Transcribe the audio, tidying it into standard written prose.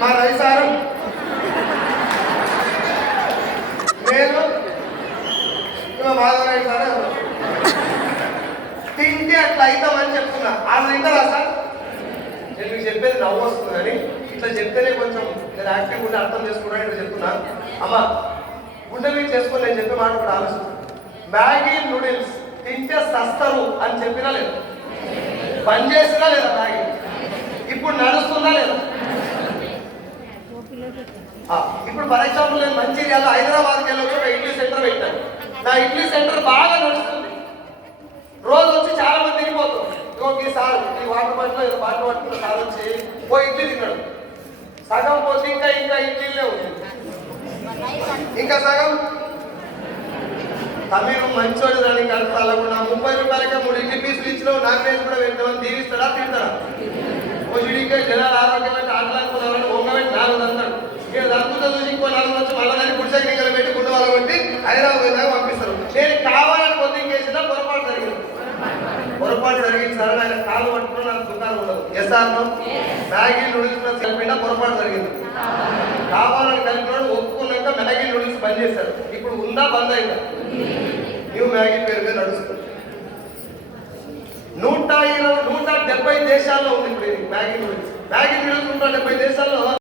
మా రైసారం నేను మాధవరాయుడు సార్ తింటే అట్లా అవుతామని చెప్తున్నా. వాళ్ళు తింటారా సార్? నేను మీకు చెప్పేది నవ్వు వస్తుంది కానీ ఇట్లా చెప్తేనే కొంచెం నేను యాక్టివ్ ఉంటే అర్థం చేసుకున్నాను. ఇట్లా చెప్తున్నా అమ్మా గుండె మీద చేసుకొని నేను చెప్పే మాట కూడా ఆలోచిస్తాను. మ్యాగీ నూడిల్స్ తింటే సస్తారు అని చెప్పినా లేదు, బంద్ చేసినా లేదా మ్యాగీ? ఇప్పుడు నడుస్తుందా లేదా? ఇప్పుడు ఫర్ ఎగ్జాంపుల్ నేను మంచిర్యాల హైదరాబాద్కి వెళ్ళి ఒక ఇడ్లీ సెంటర్ పెట్టాను. నా ఇడ్లీ సెంటర్ బాగా నడుస్తుంది. రోజు వచ్చి చాలా మంది తిరిగిపోతారు. ఇంకొక సార్ ఈ వాటర్ బాటిల్ ఏదో బాటిల్ పట్టుకున్న సార్ వచ్చి ఓ ఇడ్లీ తిన్నాడు. సగం పోతే ఇంకా ఇంకా ఇడ్లీలే ఉంటుంది, ఇంకా సగం తమిళ మంచోడు దానికి కడతాను. 30 రూపాయలకే 3 ఇడ్లీ పీసులు ఇచ్చినావు, నాన్ వెజ్ కూడా పెట్టామని దీవిస్తాడా తింటాడా? ఓజుడికే జనాలు ఆరోగ్యమైన ఆటలాడుకున్నారని ఒంగబెట్టి 4 అంటాడు. ఇక అద్భుత చూసి ఇంకో 4 వచ్చి మళ్ళీ దాన్ని గుడిసెక్కడికి పెట్టి గుండు వాళ్ళ కొట్టి హైదరాబాద్ దాకా పంపిస్తారు. నేను కావాలని కొద్దిగా వేసినా పొరపాటు జరిగింది. పొరపాటు జరిగింది సార్, ఆయన కాలు పట్టుకుని నాకు దుకాణం ఉండదు. ఎస్ఆర్ను మ్యాగీ నూడిల్స్ కలిపినా పొరపాటు జరిగింది. కావాలని కలిపినాడు, ఒప్పుకున్నాక మ్యాగీ నూడిల్స్ బంద్ చేశారు. ఇప్పుడు ఉందా బంద్ అయిందా? న్యూ మ్యాగీ పేరు మీద నడుస్తుంది. 170 దేశాల్లో ఉంది ఇప్పుడు మ్యాగీ నూడిల్స్. మ్యాగీ నూడిల్స్ 170 దేశాల్లో